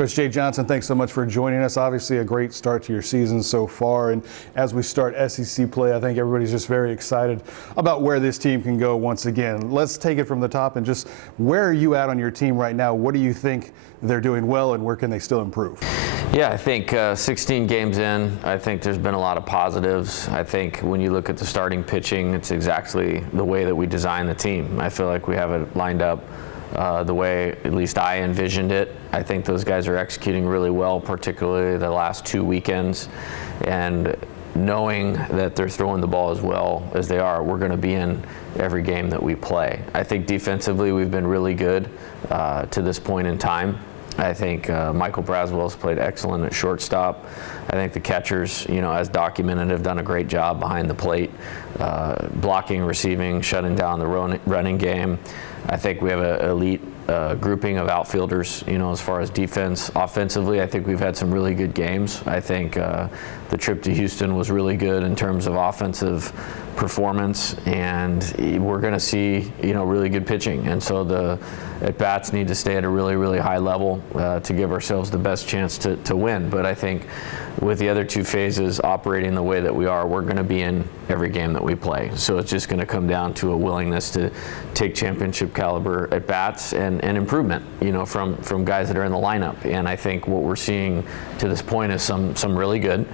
Coach Jay Johnson, thanks so much for joining us. Obviously a great start to your season so far, and as we start SEC play, I think everybody's just very excited about where this team can go once again. Let's take it from the top and just where are you at on your team right now? What do you think they're doing well and where can they still improve? Yeah, I think 16 games in, I think there's been a lot of positives. I think when you look at the starting pitching, it's exactly the way that we designed the team. I feel like we have it lined up the way at least I envisioned it. I think those guys are executing really well, particularly the last 2 weekends. And knowing that they're throwing the ball as well as they are, we're going to be in every game that we play. I think defensively we've been really good to this point in time. I think Michael Braswell's played excellent at shortstop. I think the catchers, as documented, have done a great job behind the plate, blocking, receiving, shutting down the running game. I think we have an elite grouping of outfielders, as far as defense. Offensively, I think we've had some really good games. I think the trip to Houston was really good in terms of offensive performance, and we're going to see, really good pitching. And so the at-bats need to stay at a really, really high level to give ourselves the best chance to win. But I think with the other two phases operating the way that we are, we're going to be in every game that we play. So it's just going to come down to a willingness to take championship caliber at-bats and improvement, from guys that are in the lineup. And I think what we're seeing to this point is some really good,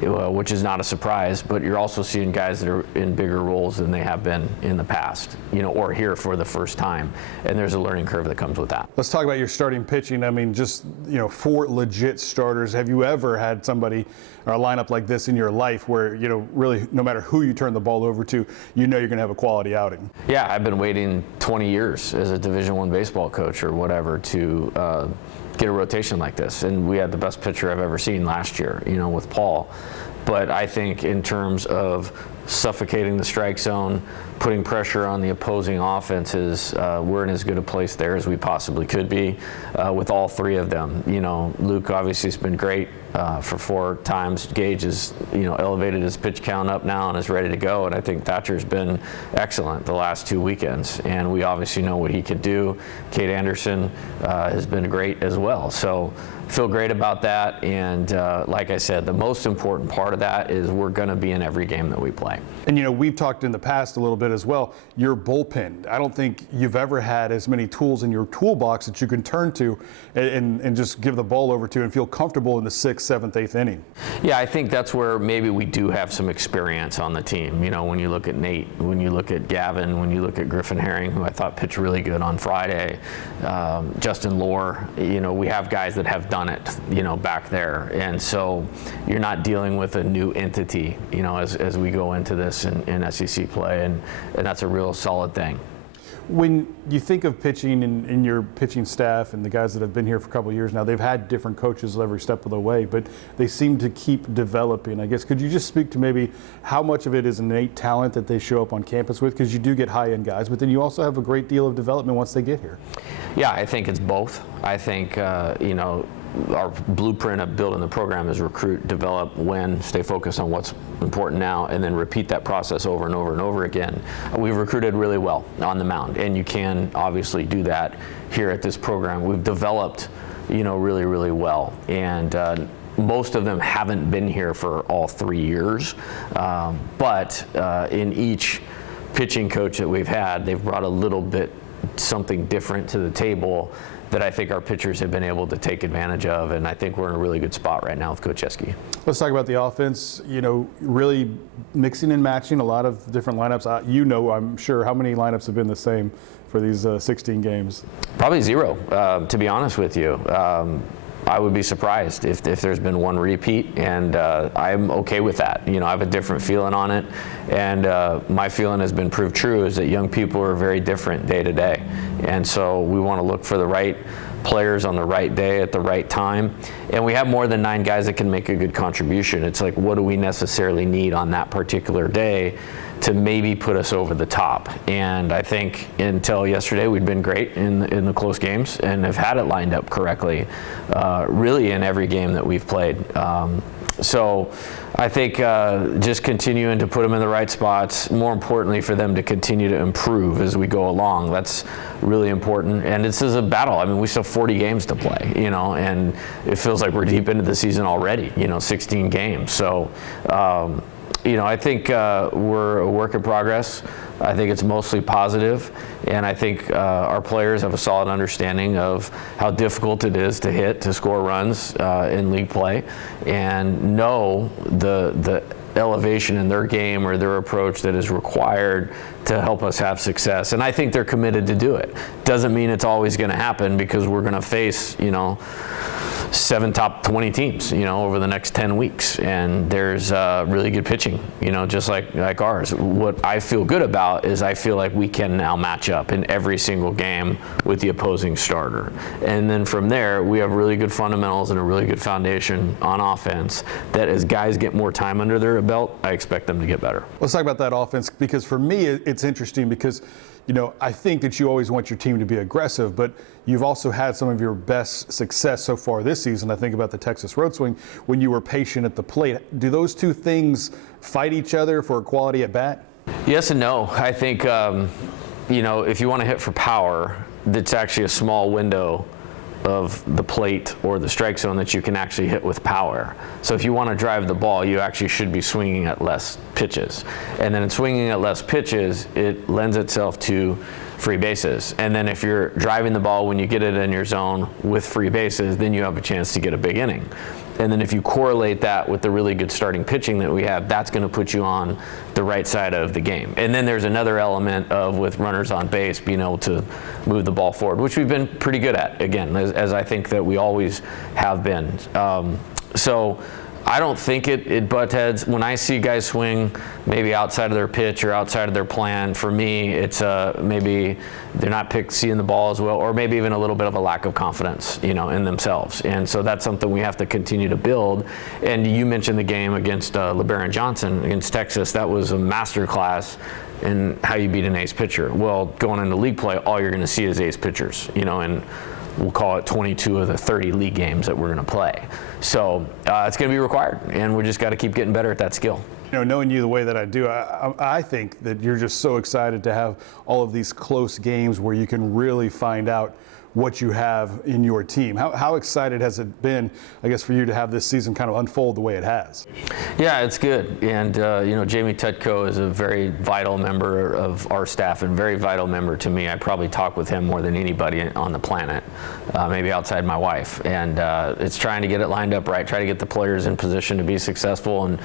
which is not a surprise, but you're also seeing guys that are in bigger roles than they have been in the past, or here for the first time. And there's a learning curve that comes with that. Let's talk about your starting pitching. I mean, just, 4 legit starters. Have you ever had somebody or a lineup like this in your life where, really no matter who you turn the ball over to, you're going to have a quality outing? Yeah, I've been waiting 20 years as a Division I baseball coach or whatever to get a rotation like this. And we had the best pitcher I've ever seen last year, with Paul. But I think in terms of suffocating the strike zone, putting pressure on the opposing offenses, we're in as good a place there as we possibly could be with all 3 of them. Luke obviously has been great for 4 times. Gage has, elevated his pitch count up now and is ready to go. And I think Thatcher's been excellent the last 2 weekends. And we obviously know what he could do. Kate Anderson has been great as well. So feel great about that. And like I said, the most important part of that is we're going to be in every game that we play. And, we've talked in the past a little bit as well, your bullpen. I don't think you've ever had as many tools in your toolbox that you can turn to and just give the ball over to and feel comfortable in the 6th, 7th, 8th inning. Yeah, I think that's where maybe we do have some experience on the team. When you look at Nate, when you look at Gavin, when you look at Griffin Herring, who I thought pitched really good on Friday, Justin Lohr, we have guys that have done it, back there. And so you're not dealing with a new entity, as we go into this in SEC play, and that's a real solid thing. When you think of pitching in your pitching staff and the guys that have been here for a couple of years now, they've had different coaches every step of the way, but they seem to keep developing. I guess, could you just speak to maybe how much of it is innate talent that they show up on campus with? Because you do get high-end guys, but then you also have a great deal of development once they get here. Yeah, I think it's both. I think, our blueprint of building the program is recruit, develop, win, stay focused on what's important now, and then repeat that process over and over and over again. We've recruited really well on the mound, and you can obviously do that here at this program. We've developed, really, really well, and most of them haven't been here for all 3 years, but in each pitching coach that we've had, they've brought a little bit something different to the table that I think our pitchers have been able to take advantage of, and I think we're in a really good spot right now with Coach Eski. Let's talk about the offense. Really mixing and matching a lot of different lineups. I'm sure, how many lineups have been the same for these 16 games? Probably 0, to be honest with you. I would be surprised if there's been one repeat, and I'm okay with that. I have a different feeling on it, and my feeling has been proved true, is that young people are very different day to day, and so we want to look for the right players on the right day at the right time, and we have more than 9 guys that can make a good contribution. It's like, what do we necessarily need on that particular day to maybe put us over the top. And I think until yesterday, we'd been great in the close games and have had it lined up correctly, really in every game that we've played. So I think just continuing to put them in the right spots, more importantly for them to continue to improve as we go along. That's really important. And this is a battle. I mean, we still have 40 games to play, and it feels like we're deep into the season already, 16 games. So, I think we're a work in progress. I think it's mostly positive, and I think our players have a solid understanding of how difficult it is to score runs in league play, and know the elevation in their game or their approach that is required to help us have success. And I think they're committed to do it. Doesn't mean it's always going to happen, because we're going to face, 7 top 20 teams, over the next 10 weeks. And there's really good pitching, just like ours. What I feel good about is I feel like we can now match up in every single game with the opposing starter. And then from there, we have really good fundamentals and a really good foundation on offense that as guys get more time under their belt, I expect them to get better. Let's talk about that offense, because for me, it's interesting because, I think that you always want your team to be aggressive, but you've also had some of your best success so far this season. I think about the Texas Road Swing when you were patient at the plate. Do those two things fight each other for a quality at bat? Yes and no. I think, if you want to hit for power, that's actually a small window of the plate or the strike zone that you can actually hit with power. So if you want to drive the ball, you actually should be swinging at less pitches. And then in swinging at less pitches, it lends itself to free bases. And then if you're driving the ball when you get it in your zone with free bases, then you have a chance to get a big inning. And then if you correlate that with the really good starting pitching that we have, that's going to put you on the right side of the game. And then there's another element of, with runners on base, being able to move the ball forward, which we've been pretty good at, again, as I think that we always have been. So I don't think it butt heads. When I see guys swing maybe outside of their pitch or outside of their plan, for me, it's maybe they're not seeing the ball as well, or maybe even a little bit of a lack of confidence, in themselves. And so that's something we have to continue to build. And you mentioned the game against LeBaron Johnson against Texas. That was a masterclass in how you beat an ace pitcher. Well, going into league play, all you're going to see is ace pitchers, and we'll call it 22 of the 30 league games that we're going to play. So it's going to be required, and we just got to keep getting better at that skill. Knowing you the way that I do, I think that you're just so excited to have all of these close games where you can really find out what you have in your team. How excited has it been, I guess, for you to have this season kind of unfold the way it has? Yeah, it's good. And, Jamie Tutko is a very vital member of our staff and very vital member to me. I probably talk with him more than anybody on the planet, maybe outside my wife. And it's trying to get it lined up right, try to get the players in position to be successful. And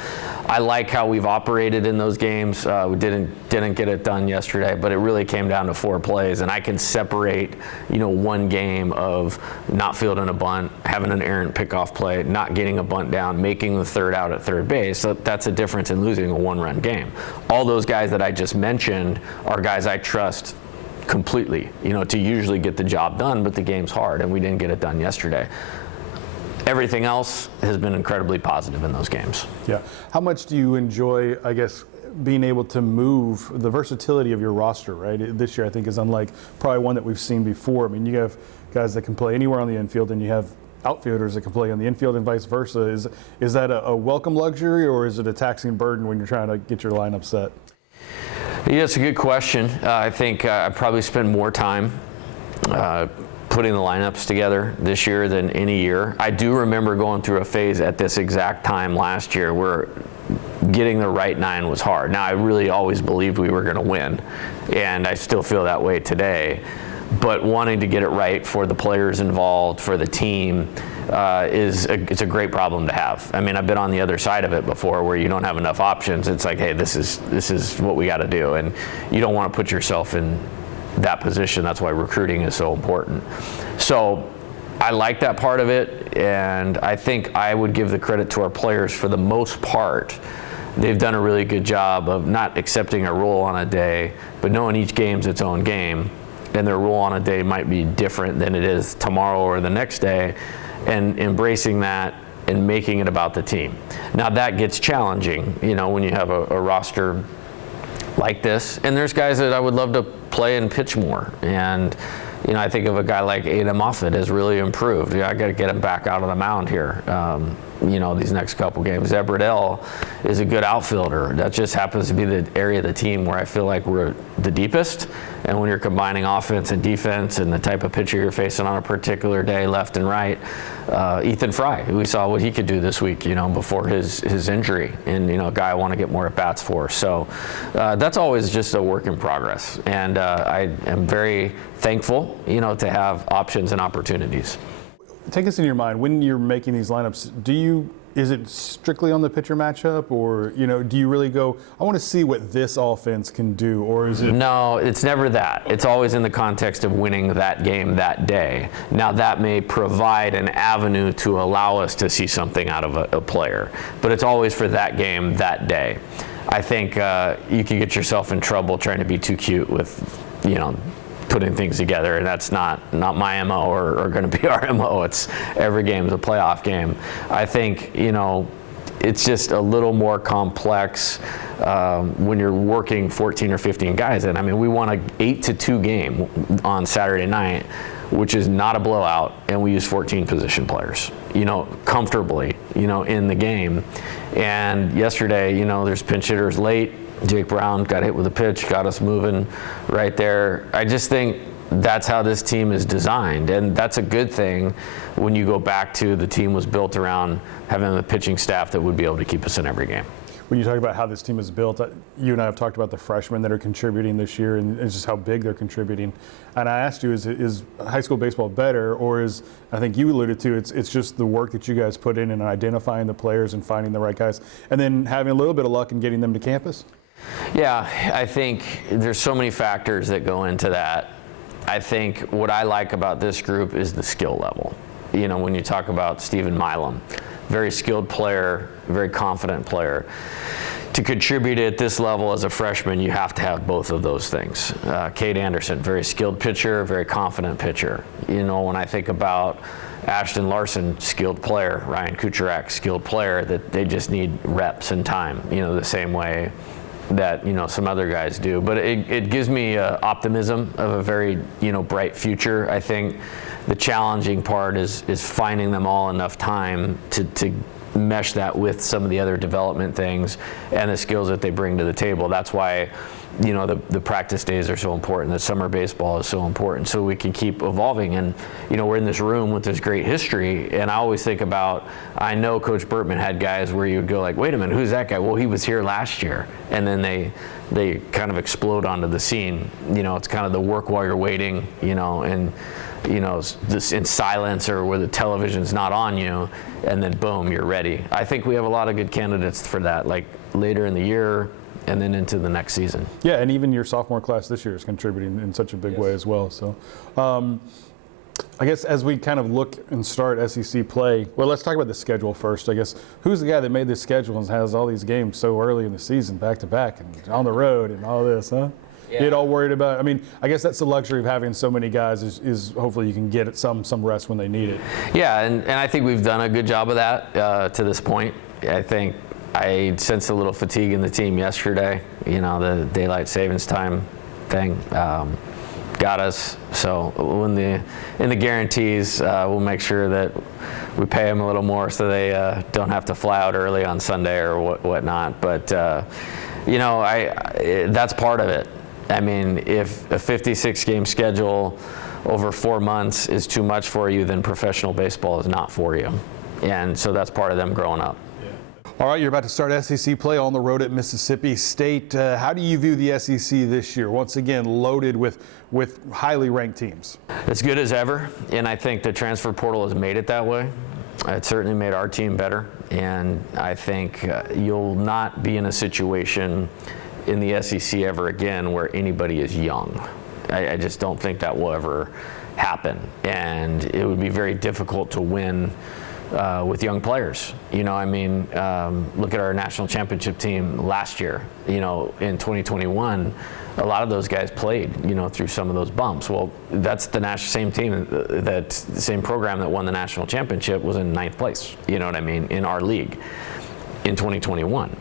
I like how we've operated in those games. We didn't get it done yesterday, but it really came down to 4 plays. And I can separate, one game of not fielding a bunt, having an errant pickoff play, not getting a bunt down, making the third out at third base. So that's a difference in losing a 1-run game. All those guys that I just mentioned are guys I trust completely, to usually get the job done, but the game's hard, and we didn't get it done yesterday. Everything else has been incredibly positive in those games. Yeah. How much do you enjoy, I guess, being able to move the versatility of your roster, right? This year, I think, is unlike probably one that we've seen before. I mean, you have guys that can play anywhere on the infield, and you have outfielders that can play on the infield and vice versa. Is that a welcome luxury, or is it a taxing burden when you're trying to get your lineup set? Yeah, it's a good question. I think I probably spent more time putting the lineups together this year than any year. I do remember going through a phase at this exact time last year where getting the right 9 was hard. Now, I really always believed we were going to win, and I still feel that way today. But wanting to get it right for the players involved, for the team, it's a great problem to have. I mean, I've been on the other side of it before, where you don't have enough options. It's like, hey, this is what we got to do, and you don't want to put yourself in that position. That's why recruiting is so important. So I like that part of it, and I think I would give the credit to our players. For the most part, they've done a really good job of not accepting a role on a day, but knowing each game's its own game, and their role on a day might be different than it is tomorrow or the next day, and embracing that and making it about the team. Now, that gets challenging, when you have a roster like this, and there's guys that I would love to play and pitch more. And I think of a guy like Ada Moffett has really improved. I got to get him back out on the mound here. These next couple games. Zeb Riddell is a good outfielder. That just happens to be the area of the team where I feel like we're the deepest. And when you're combining offense and defense and the type of pitcher you're facing on a particular day, left and right, Ethan Fry, we saw what he could do this week, before his injury, and a guy I want to get more at bats for. So that's always just a work in progress, and I am very thankful, to have options and opportunities. Take us in your mind when you're making these lineups. Is it strictly on the pitcher matchup, or do you really go, I want to see what this offense can do, or is it? No, it's never that. It's always in the context of winning that game that day. Now that may provide an avenue to allow us to see something out of a player, but it's always for that game that day. I think you can get yourself in trouble trying to be too cute with, putting things together, and that's not my MO or going to be our MO. It's every game is a playoff game. I think it's just a little more complex when you're working 14 or 15 guys. And I mean, we won a 8-2 game on Saturday night, which is not a blowout, and we used 14 position players, comfortably, in the game. And yesterday, there's pinch hitters late. Jake Brown got hit with a pitch, got us moving right there. I just think that's how this team is designed, and that's a good thing when you go back to the team was built around having a pitching staff that would be able to keep us in every game. When you talk about how this team is built, you and I have talked about the freshmen that are contributing this year and just how big they're contributing. And I asked you, is high school baseball better, or is, I think you alluded to, it's just the work that you guys put in and identifying the players and finding the right guys, and then having a little bit of luck in getting them to campus? Yeah, I think there's so many factors that go into that. I think what I like about this group is the skill level. When you talk about Stephen Milam, very skilled player, very confident player. To contribute at this level as a freshman, you have to have both of those things. Cade Anderson, very skilled pitcher, very confident pitcher. When I think about Ashton Larson, skilled player, Ryan Kucherak, skilled player, that they just need reps and time, the same way that some other guys do. But it gives me optimism of a very bright future. I think the challenging part is finding them all enough time to mesh that with some of the other development things and the skills that they bring to the table. That's why the practice days are so important. The summer baseball is so important, so we can keep evolving. And we're in this room with this great history, and I always think about, I know Coach Burtman had guys where you would go like, wait a minute, who's that guy? Well, he was here last year, and then they kind of explode onto the scene. It's kind of the work while you're waiting, and this in silence or where the television's not on you, and then boom, you're ready. I think we have a lot of good candidates for that, like later in the year and then into the next season. Yeah, and even your sophomore class this year is contributing in such a big way as well. So I guess as we kind of look and start SEC play, well, let's talk about the schedule first. I guess, who's the guy that made this schedule and has all these games so early in the season, back to back and on the road and all this, huh? Yeah. Get all worried about, I mean, I guess that's the luxury of having so many guys is hopefully you can get some rest when they need it. Yeah, and I think we've done a good job of that to this point. I think I sensed a little fatigue in the team yesterday. The daylight savings time thing got us. So in the guarantees, we'll make sure that we pay them a little more so they don't have to fly out early on Sunday or whatnot. But that's part of it. I mean, if a 56-game schedule over 4 months is too much for you, then professional baseball is not for you. And so that's part of them growing up. All right, you're about to start SEC play on the road at Mississippi State. How do you view the SEC this year? Once again, loaded with highly ranked teams. As good as ever, and I think the transfer portal has made it that way. It certainly made our team better, and I think you'll not be in a situation in the SEC ever again where anybody is young. I just don't think that will ever happen, and it would be very difficult to win with young players. Look at our national championship team last year. In 2021, a lot of those guys played, through some of those bumps. Well, that's the same team, the same program that won the national championship was in 9th place, in our league in 2021.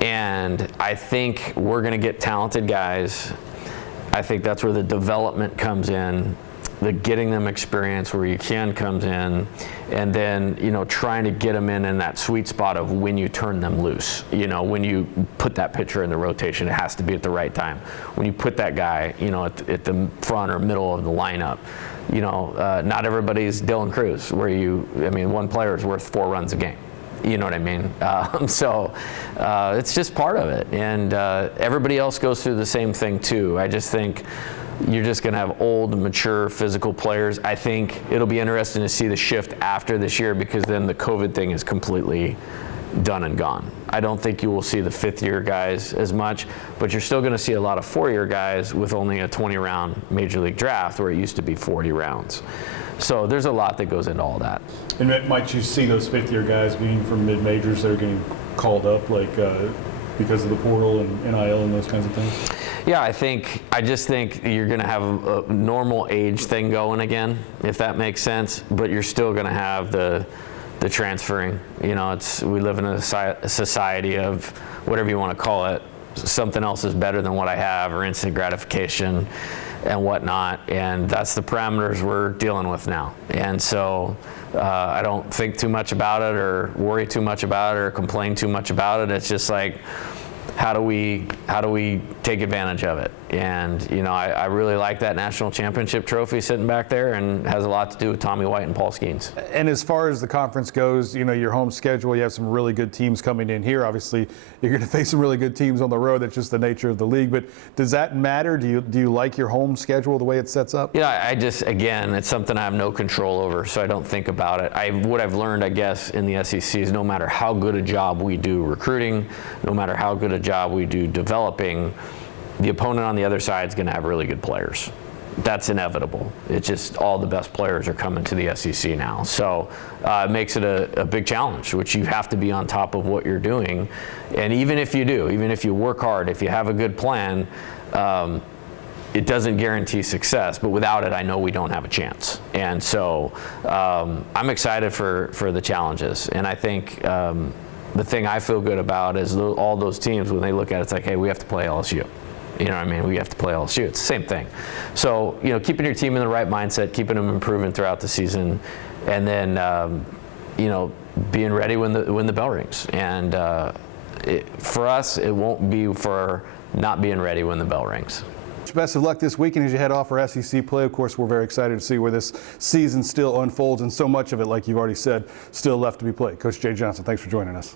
And I think we're going to get talented guys. I think that's where the development comes in, the getting them experience where you can comes in, and then, you know, trying to get them in that sweet spot of when you turn them loose. You know, when you put that pitcher in the rotation, it has to be at the right time. When you put that guy, you know, at the front or middle of the lineup, you know, not everybody's Dylan Cruz, where I mean, one player is worth 4 runs a game. You know what I mean? So it's just part of it. And everybody else goes through the same thing too. I just think you're just going to have old, mature, physical players. I think it'll be interesting to see the shift after this year, because then the COVID thing is completely done and gone. I don't think you will see the 5th-year guys as much, but you're still going to see a lot of 4-year guys with only a 20-round Major League draft, where it used to be 40 rounds. So there's a lot that goes into all that. And might you see those 5th-year guys being from mid-majors that are getting called up, like because of the portal and NIL and those kinds of things? Yeah, I just think you're going to have a normal age thing going again, if that makes sense. But you're still going to have the transferring. You know, we live in a society of whatever you want to call it. Something else is better than what I have, or instant gratification and whatnot. And that's the parameters we're dealing with now. And so I don't think too much about it, or worry too much about it, or complain too much about it. It's just like, how do we take advantage of it? And, you know, I really like that national championship trophy sitting back there, and has a lot to do with Tommy White and Paul Skeens. And as far as the conference goes, you know, your home schedule, you have some really good teams coming in here. Obviously, you're going to face some really good teams on the road. That's just the nature of the league. But does that matter? Do you like your home schedule the way it sets up? Yeah, again, it's something I have no control over, so I don't think about it. What I've learned, I guess, in the SEC is no matter how good a job we do recruiting, no matter how good a job we do developing, the opponent on the other side is going to have really good players. That's inevitable. It's just all the best players are coming to the SEC now. So it makes it a big challenge, which you have to be on top of what you're doing. And even if you work hard, if you have a good plan, it doesn't guarantee success. But without it, I know we don't have a chance. And so I'm excited for the challenges. And I think the thing I feel good about is all those teams, when they look at it, it's like, hey, we have to play LSU. You know what I mean? We have to play LSU. It's the same thing. So, you know, keeping your team in the right mindset, keeping them improving throughout the season, and then, you know, being ready when the bell rings. And for us, it won't be for not being ready when the bell rings. Best of luck this weekend as you head off for SEC play. Of course, we're very excited to see where this season still unfolds, and so much of it, like you've already said, still left to be played. Coach Jay Johnson, thanks for joining us.